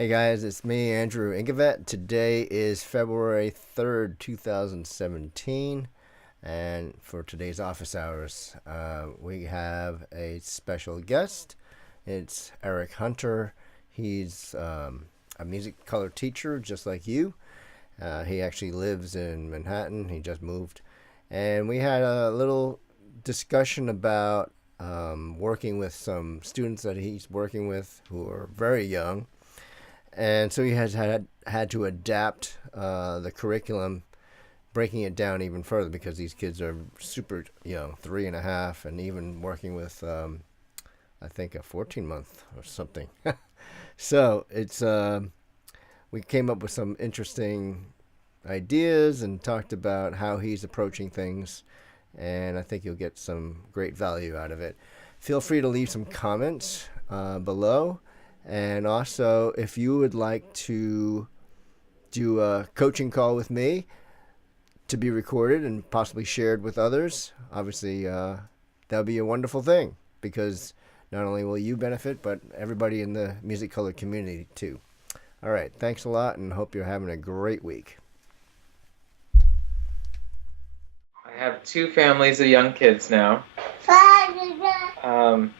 Hey guys, it's me, Andrew Ingevet. Today is February 3rd, 2017, and for today's office hours, we have a special guest. It's Eric Hunter. He's a music color teacher just like you. He actually lives in Manhattan. He just moved. And we had a little discussion about working with some students that he's working with who are very young, and so he has had to adapt the curriculum, breaking it down even further because these kids are super young, 3.5, and even working with I think a 14-month or something. So it's we came up with some interesting ideas and talked about how he's approaching things, and I think you'll get some great value out of it. Feel free to leave some comments below. And also, if you would like to do a coaching call with me to be recorded and possibly shared with others, obviously that would be a wonderful thing because not only will you benefit, but everybody in the music color community too. All right, thanks a lot and hope you're having a great week. I have two families of young kids now. Um,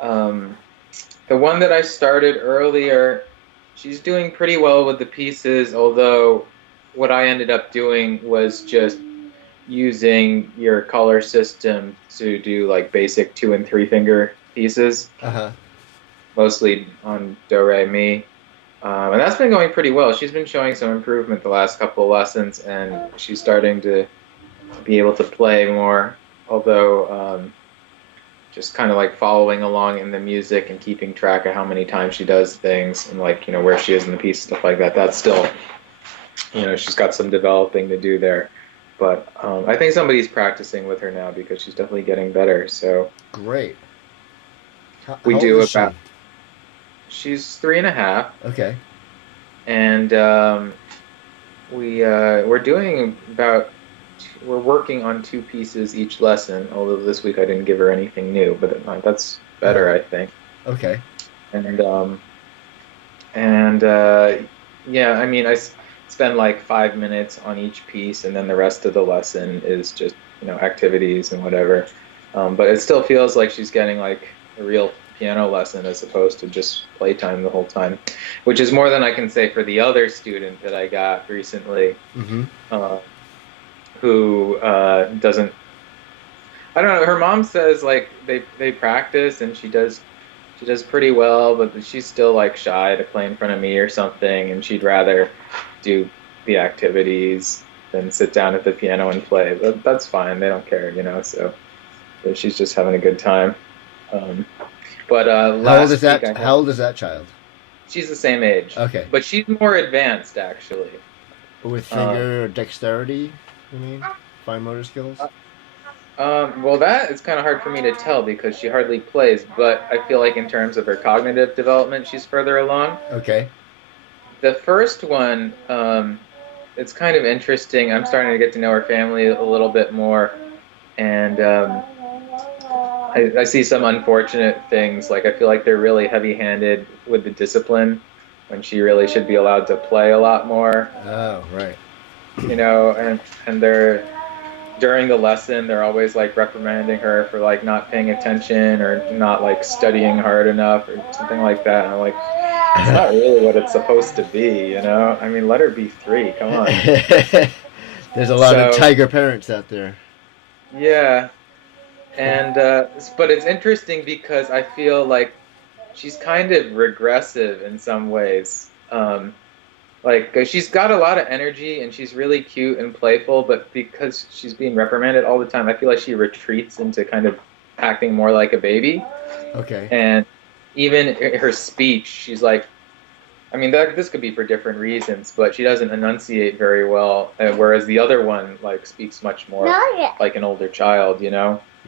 um, the one that I started earlier, she's doing pretty well with the pieces, although what I ended up doing was just using your color system to do like basic 2 and 3 finger pieces, Uh-huh. mostly on do, re, mi. And that's been going pretty well. She's been showing some improvement the last couple of lessons, and she's starting to be able to play more, although just kind of like following along in the music and keeping track of how many times she does things and like, where she is in the piece, stuff like that. That's still, she's got some developing to do there. But I think somebody's practicing with her now because she's definitely getting better. So Great. we How old do is about, she? she's 3.5, Okay. and we're doing about we're working on 2 pieces each lesson, although this week I didn't give her anything new, but that's better, I think. Okay. And and yeah, I mean, spend like 5 minutes on each piece, and then the rest of the lesson is just activities and whatever. But it still feels like she's getting like a real piano lesson as opposed to just playtime the whole time, which is more than I can say for the other student that I got recently. Mm-hmm. Uh, who doesn't. I don't know. Her mom says like they practice and she does pretty well, but she's still like shy to play in front of me or something, and she'd rather do the activities than sit down at the piano and play. But that's fine. They don't care, so she's just having a good time. Um, but How old is last week that? I had How old is that child? she's the same age, Okay. but she's more advanced actually. With Um, finger dexterity, you mean? Fine motor skills? well, that is kind of hard for me to tell because she hardly plays, but I feel like in terms of her cognitive development, she's further along. Okay. The first one, it's kind of interesting. I'm starting to get to know her family a little bit more, and I see some unfortunate things. Like, I feel like they're really heavy-handed with the discipline when she really should be allowed to play a lot more, Oh, right. and they're during the lesson they're always like reprimanding her for like not paying attention or not like studying hard enough or something like that, and I'm like, it's not really what it's supposed to be. I mean, let her be 3, come on. There's a lot of So tiger parents out there. yeah, and but it's interesting because I feel like she's kind of regressive in some ways. Like, 'cause she's got a lot of energy and she's really cute and playful, but because she's being reprimanded all the time, I feel like she retreats into kind of acting more like a baby. Okay. And even her speech, she's like, I mean, this could be for different reasons, but she doesn't enunciate very well, whereas the other one like speaks much more like an older child.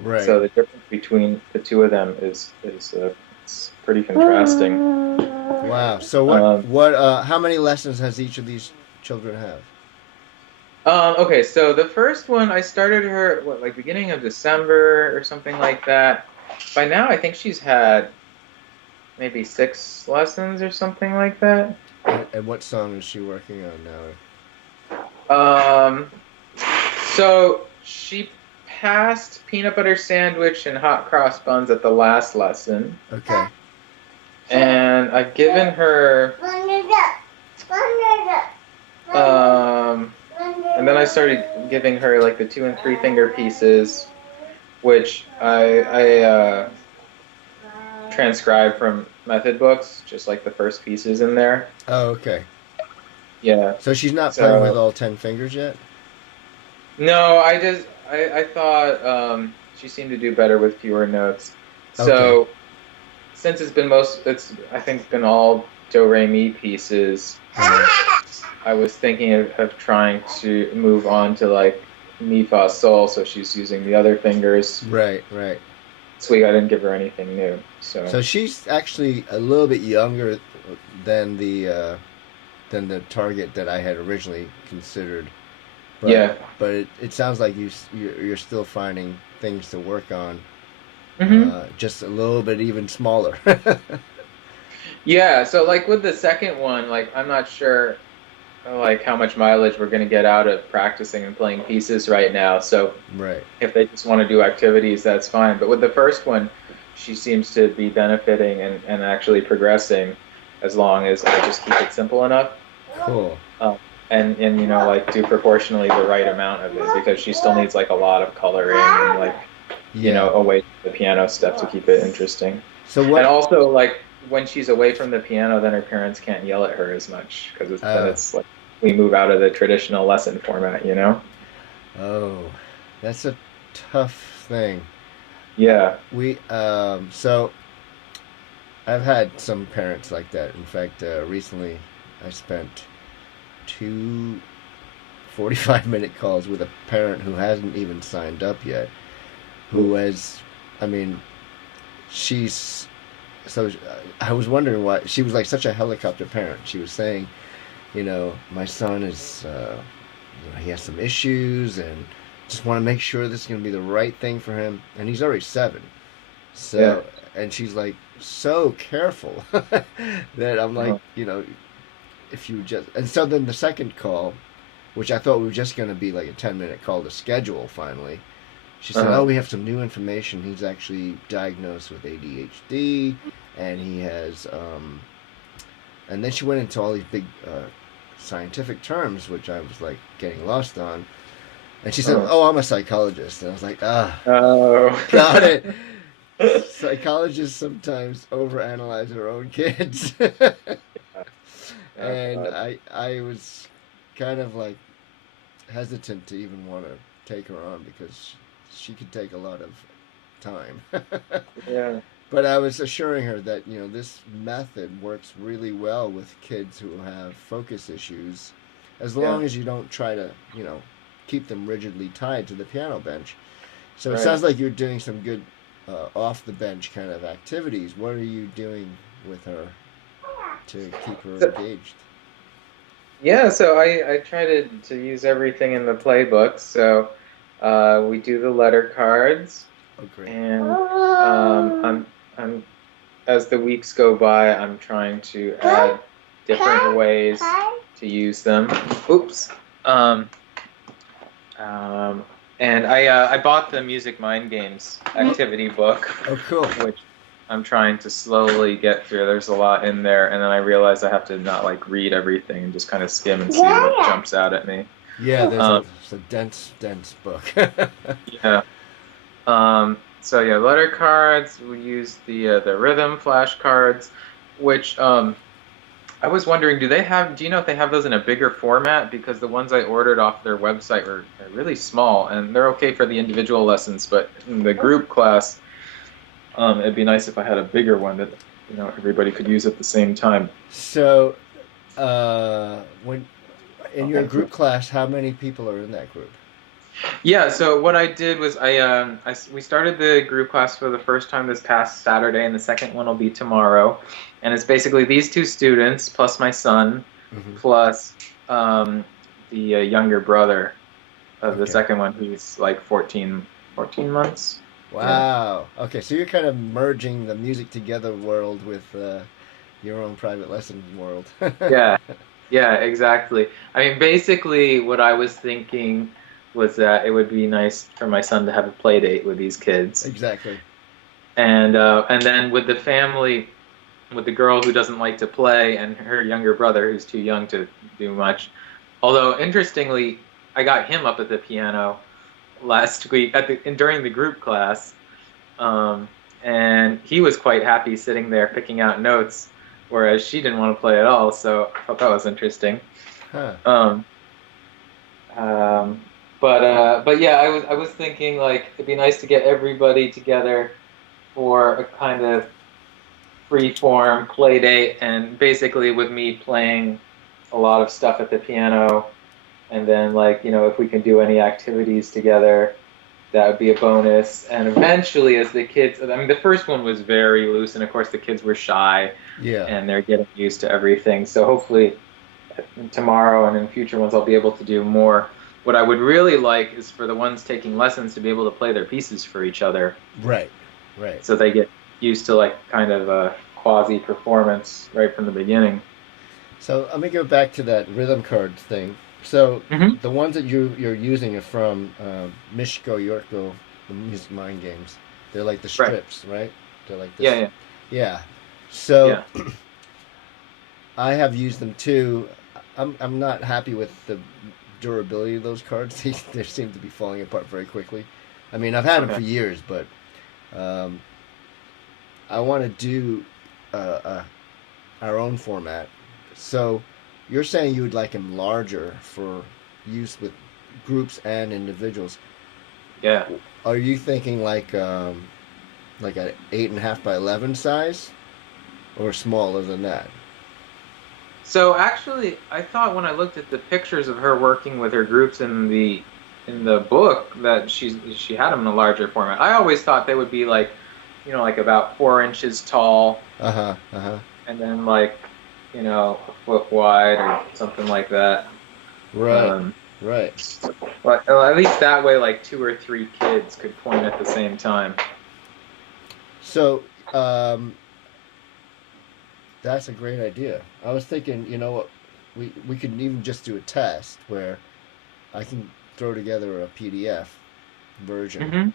Right. So the difference between the two of them is it's pretty contrasting. Wow. So Um, how many lessons has each of these children have? okay, so the first one I started her like beginning of December or something like that. By now, I think she's had maybe 6 lessons or something like that. And what song is she working on now? Um, so she passed peanut butter sandwich and hot cross buns at the last lesson, Okay. and I've given her um, and then I started giving her like the 2 and 3 finger pieces, which I transcribed from method books, just like the first pieces in there. Oh, okay. Yeah. So she's not playing with So all 10 fingers yet? no, I thought she seemed to do better with fewer notes. Okay. So since it's I think been all do re mi pieces. Uh-huh. I was thinking of trying to move on to like mi fa sol, so she's using the other fingers. Right, right. Sweet, I didn't give her anything new. So So she's actually a little bit younger than the target that I had originally considered. But yeah. it sounds like you're still finding things to work on, Hmm. just a little bit even smaller. Yeah, so like with the second one, like I'm not sure like how much mileage we're going to get out of practicing and playing pieces right now. So Right. if they just want to do activities, that's fine. But with the first one, she seems to be benefiting and actually progressing as long as I just keep it simple enough. Cool. Um, and like do proportionally the right amount of it because she still needs like a lot of coloring and like Yeah. away from the piano stuff to keep it interesting. So And what? also like when she's away from the piano, then her parents can't yell at her as much because then Oh, it's like we move out of the traditional lesson format. oh, that's a tough thing. Yeah. We so I've had some parents like that. In fact, recently I spent two 45-minute calls with a parent who hasn't even signed up yet, who has, I mean, she's so I was wondering why she was like such a helicopter parent. She was saying, my son is, he has some issues and just want to make sure this is going to be the right thing for him. And he's already 7. Yeah. So, and she's like so careful that I'm like, Uh-huh. if you just, and so then the second call, which I thought we were just going to be like a 10-minute call to schedule finally. She said, Uh-huh. "Oh, we have some new information. He's actually diagnosed with ADHD, and he has." And then she went into all these big scientific terms, which I was like getting lost on. And she said, Uh-huh. "Oh, I'm a psychologist," and I was like, "Ah, Oh. got it." Psychologists sometimes overanalyze their own kids, Oh, and God. I was kind of like hesitant to even want to take her on because she could take a lot of time. Yeah. But I was assuring her that this method works really well with kids who have focus issues, as Yeah. long as you don't try to keep them rigidly tied to the piano bench. So it Right. sounds like you're doing some good off the bench kind of activities. What are you doing with her to keep her So, engaged? yeah, so I try to use everything in the playbook. So we do the letter cards, Oh, great. and I'm as the weeks go by, I'm trying to add different ways to use them. Oops. Um, um, and I bought the Music Mind Games activity book, Oh, cool. which I'm trying to slowly get through. There's a lot in there, and then I realize I have to not like read everything and just kind of skim and see what jumps out at me. Yeah, there's Um, it's a dense book. yeah. So yeah, letter cards. We use the rhythm flashcards, which I was wondering, do you know if they have those in a bigger format? Because the ones I ordered off their website are really small, and they're okay for the individual lessons, but in the group class, it'd be nice if I had a bigger one that everybody could use at the same time. So, when in your group class, how many people are in that group? Yeah, so what I did was we started the group class for the first time this past Saturday, and the second one will be tomorrow. And it's basically these 2 students plus my son Hmm. plus the younger brother of the Okay. second one who's like 14 months. Yeah. Wow. Okay, so you're kind of merging the music together world with your own private lesson world. Yeah. Yeah, exactly. I mean, basically, what I was thinking was that it would be nice for my son to have a play date with these kids, Exactly. and then with the family, with the girl who doesn't like to play and her younger brother who's too young to do much. Although interestingly, I got him up at the piano last week during the group class, um, and he was quite happy sitting there picking out notes, whereas she didn't want to play at all. So I thought that was interesting. Huh. Um, but yeah, I was thinking like it'd be nice to get everybody together for a kind of free form play date, and basically with me playing a lot of stuff at the piano, and then like if we can do any activities together, that would be a bonus. And eventually, as the kids, I mean, the first one was very loose, and of course the kids were shy Yeah. and they're getting used to everything. So hopefully tomorrow and in future ones I'll be able to do more. What I would really like is for the ones taking lessons to be able to play their pieces for each other, Right. Right. so they get used to like kind of a quasi performance right from the beginning. So let me go back to that rhythm card thing. So Hmm. the ones that you're using are from Musicolor, the Music Mind games. They're like the Right. strips, right? They're like Yeah, this. yeah, Yeah. So yeah. I have used them too. I'm not happy with the durability of those cards. They seem to be falling apart very quickly. I mean, I've had them Okay. for years, but um, I want to do uh, our own format. So you're saying you would like them larger for use with groups and individuals. Yeah. Are you thinking like an 8.5 by 11 size, or smaller than that? So actually, I thought when I looked at the pictures of her working with her groups in the book that she had them in a larger format. I always thought they would be like, like about 4 inches tall, Uh huh. Uh huh. and then like, a foot wide or something like that. Right. Um, Right. but at least that way, like two or three kids could point at the same time. So um, that's a great idea. I was thinking, you know what, we could even just do a test where I can throw together a PDF version. Hmm.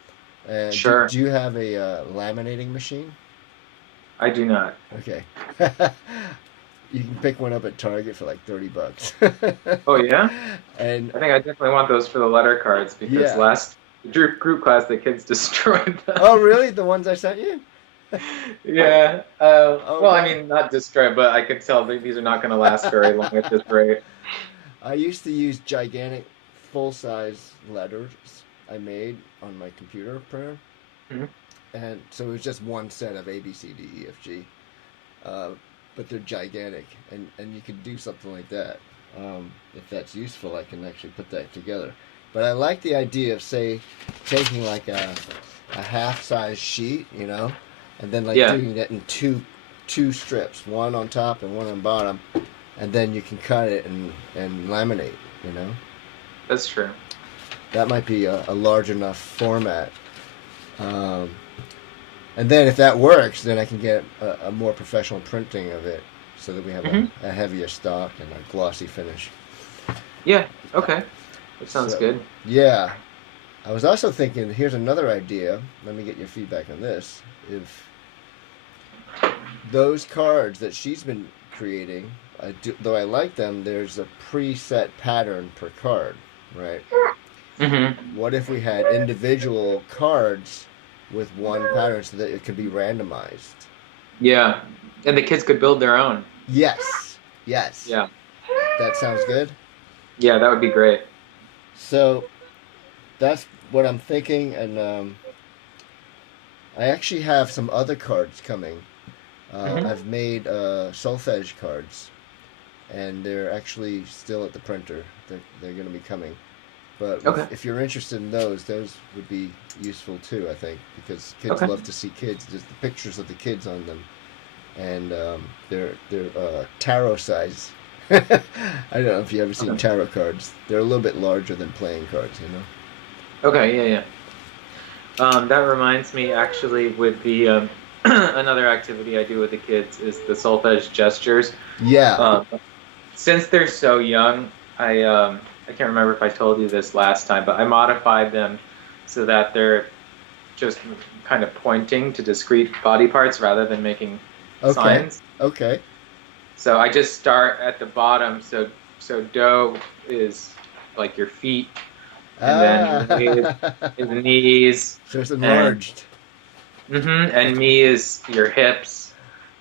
And Sure. do you have a laminating machine? I do not. Okay. You can pick one up at Target for like $30. Oh yeah? And I think I definitely want those for the letter cards because yeah. last group class the kids destroyed Oh, them. really? The ones I sent you? Yeah. Oh, Well, I that. mean, not destroyed, but I could tell that these are not going to last very long at this rate. I used to use gigantic full size letters I made on my computer printer. Mhm. And so it was just one set of A, B, C, D, E, F, G. Uh, but they're gigantic, and you can do something like that. If that's useful, I can actually put that together. But I like the idea of, say, taking like a half size sheet, and then like Yeah, doing it in two strips, one on top and one on bottom, and then you can cut it and laminate. You know, that's true. that might be a large enough format. Um, and then if that works, then I can get a more professional printing of it, so that we have Hmm. a heavier stock and a glossy finish. Yeah, okay. That sounds So good. yeah, I was also thinking. Here's another idea. Let me get your feedback on this. If those cards that she's been creating, though I like them, there's a preset pattern per card, right? Hmm. What if we had individual cards with one pattern so that it could be randomized? Yeah, and the kids could build their own. Yes, yes, Yeah, that sounds good. yeah, that would be great. So that's what I'm thinking, and I actually have some other cards coming. Hmm. I've made solfege cards, and they're actually still at the printer. They're going to be coming. But Okay, if you're interested in those would be useful too, I think, because kids okay. love to see kids. Just the pictures of the kids on them, and they're tarot size. I don't know if you ever seen Okay. tarot cards. They're a little bit larger than playing cards, you know. Okay, yeah, yeah. That reminds me, actually, with the another activity I do with the kids is the solfege gestures. Yeah. Um, since they're so young, I can't remember if I told you this last time, but I modified them so that they're just kind of pointing to discrete body parts rather than making Okay. signs. Okay. So I just start at the bottom. So do is like your feet, and then Ah. re is knees, So it's and enlarged. and me is your hips.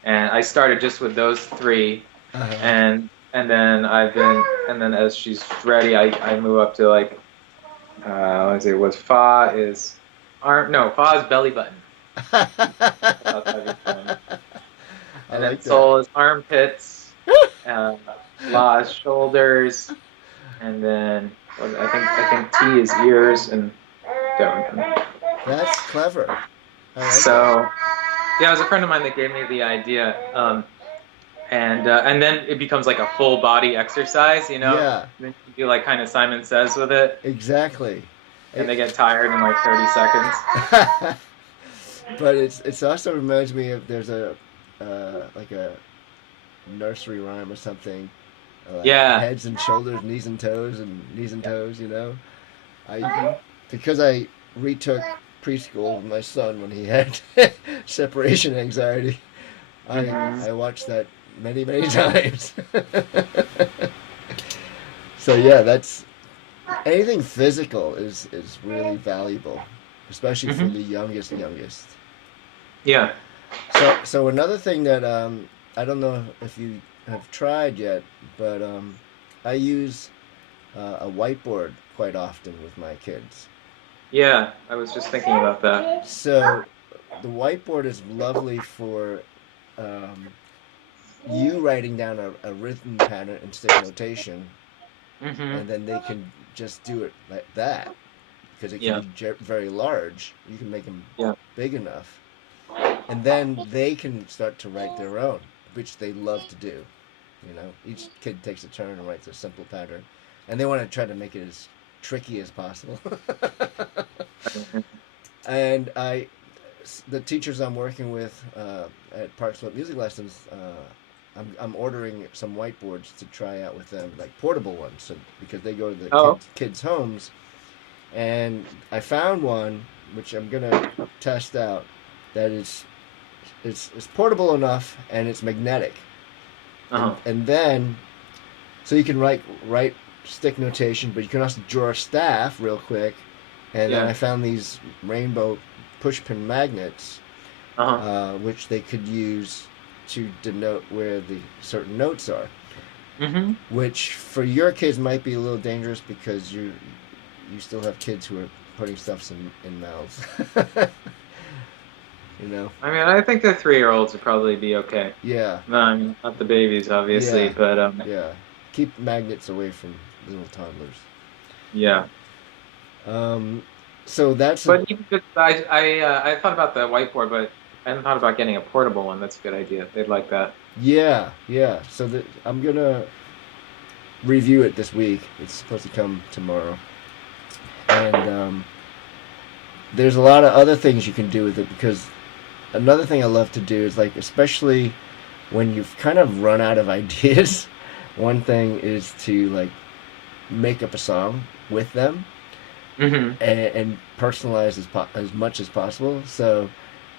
And I started just with those three, Uh-huh. and then and then as she's ready, I move up to like let's see, was fa is arm, no, fa is belly button. Outside your phone. I And then like that. sol is armpits, uh, la is shoulders, and then I think T is ears and go. That's clever. I like that. So yeah, it was a friend of mine that gave me the idea, and then it becomes like a full body exercise, you know. Yeah, And then you do like kind of Simon Says with it, exactly. and It, they get tired in like 30 seconds. but it's also reminds me of there's a like a nursery rhyme or something, like Yeah. heads and shoulders, knees and toes, and knees and toes. You know, I Hmm. because I retook preschool with my son when he had separation anxiety. Hmm. I watched that many times. So yeah, that's anything physical is really valuable, especially for Hmm. the youngest. Yeah. So another thing that I don't know if you have tried yet, but I use a whiteboard quite often with my kids. Yeah. I was just thinking about that. So the whiteboard is lovely for um, you writing down a rhythm pattern in stick notation, Hmm. and then they can just do it like that because it can Yeah. be very large. You can make them Yeah. big enough, and then they can start to write their own, which they love to do. You know, each kid takes a turn and writes a simple pattern, and they want to try to make it as tricky as possible. And the teachers I'm working with at Park Slope Music Lessons, I'm ordering some whiteboards to try out with them, like portable ones, so, because they go to the Oh. kids' homes. And I found one which I'm gonna test out. That is, it's portable enough and it's magnetic, Uh-huh. and then so you can write stick notation, but you can also draw a staff real quick. And then I Yeah. found these rainbow pushpin magnets, Uh-huh. which they could use to denote where the certain notes are. Hmm. Which for your kids might be a little dangerous because you still have kids who are putting stuffs in mouths. You know? I mean, I think the 3-year-olds would probably be okay. Yeah, No, I mean, not the babies, obviously, yeah, but yeah. Keep magnets away from little toddlers. yeah. Um, so that's a But even just, I thought about the whiteboard, but I hadn't thought about getting a portable one. That's a good idea. They'd like that. yeah, yeah. So I'm gonna review it this week. It's supposed to come tomorrow, and there's a lot of other things you can do with it because another thing I love to do is like especially when you've kind of run out of ideas. One thing is to like make up a song with them Hmm. and personalize as much as possible. So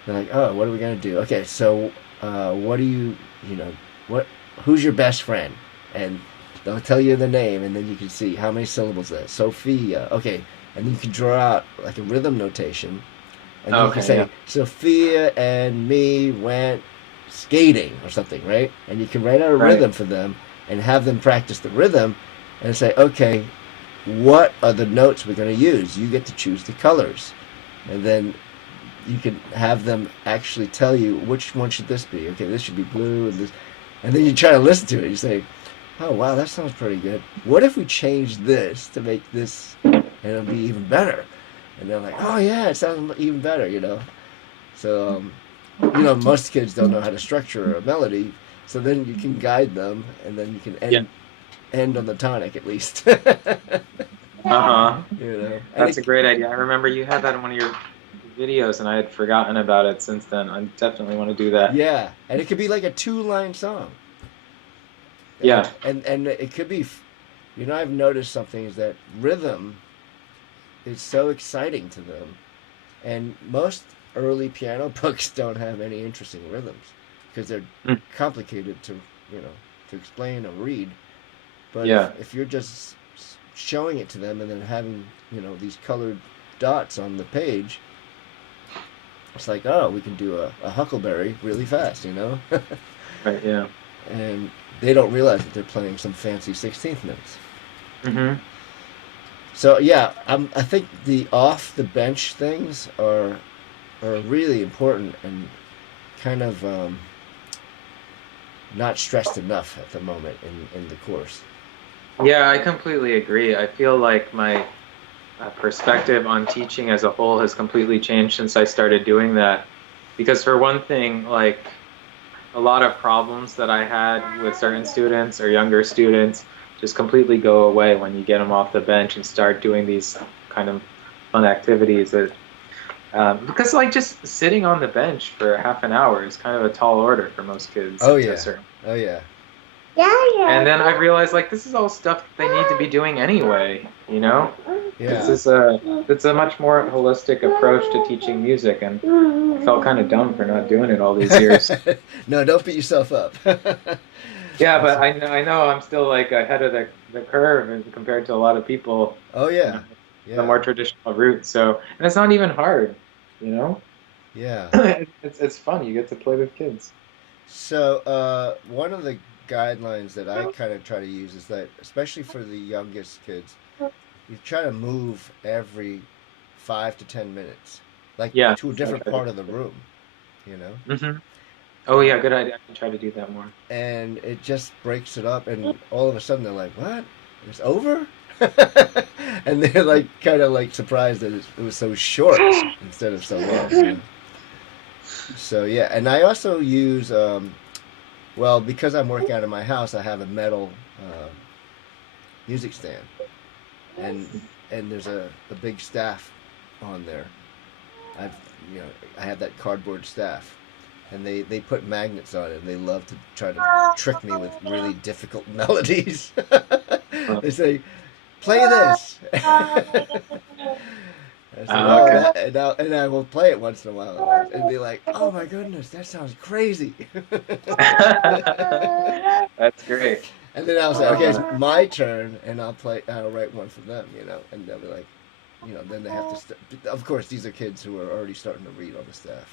they're like, oh, what are we gonna do? Okay, so what do you know, what who's your best friend? And they'll tell you the name, and then you can see how many syllables that is. Sophia. Okay, and then you can draw out like a rhythm notation, and then you can Okay, yeah. say Sophia and me went skating or something, right? And you can write out a Right. rhythm for them and have them practice the rhythm, and say, okay, what are the notes we're going to use? You get to choose the colors, and then you can have them actually tell you which one should this be. Okay, this should be blue, and this, and then you try to listen to it. You say, "Oh wow, that sounds pretty good. What if we change this to make this, and it'll be even better?" And they're like, "Oh yeah, it sounds even better," you know. So, most kids don't know how to structure a melody, so then you can guide them, and then you can Yeah. end on the tonic at least. Uh-huh. And That's a great idea. I remember you had that in one of your videos, and I had forgotten about it since then. I definitely want to do that. Yeah, and it could be like a two-line song, Yeah. and it could be, I've noticed something is that rhythm is so exciting to them, and most early piano books don't have any interesting rhythms because they're Mm. complicated to to explain or read. But Yeah. if you're just showing it to them and then having these colored dots on the page, it's like, oh, we can do a huckleberry really fast, Right. Yeah. and they don't realize that they're playing some fancy 16th notes. Hmm. So yeah, I think the off the bench things are really important and kind of not stressed enough at the moment in the course. Yeah, I completely agree. I feel like my perspective on teaching as a whole has completely changed since I started doing that. Because for one thing, like a lot of problems that I had with certain students or younger students just completely go away when you get them off the bench and start doing these kind of fun activities that because like just sitting on the bench for half an hour is kind of a tall order for most kids Oh to a yeah, certain. oh yeah, And then I realized like this is all stuff that they need to be doing anyway, you know? This yeah. is it's a much more holistic approach to teaching music, and I felt kind of dumb for not doing it all these years. No, don't beat yourself up. Yeah, That's but I know I'm still like ahead of the curve compared to a lot of people, oh you yeah, know, the yeah, more traditional route. So, and it's not even hard, you know? yeah. It's fun. You get to play with kids. So one of the guidelines that I kind of try to use is that, especially for the youngest kids, you try to move every 5 to 10 minutes, like Yeah, to a I different try to part do of the room, you know, that. Oh uh, yeah, good idea. I can try to do that more. and it just breaks it up, and all of a sudden they're like, "What? It's over?" And they're like, kind of like surprised that it was so short instead of so long. So yeah, and I also use, well, because I'm working out of my house, I have a metal uh, music stand, and there's a big staff on there. I've you know I have that cardboard staff, and they put magnets on it, and they love to try to trick me with really difficult melodies. They say, "Play this." I say, "Oh, Okay. that," and I will play it once in a while, and be like, "Oh my goodness, that sounds crazy." That's great. And then I'll say, "Okay, it's Uh, my turn," and I'll write one for them, and they'll be like, then they have to. Of course, these are kids who are already starting to read on the staff.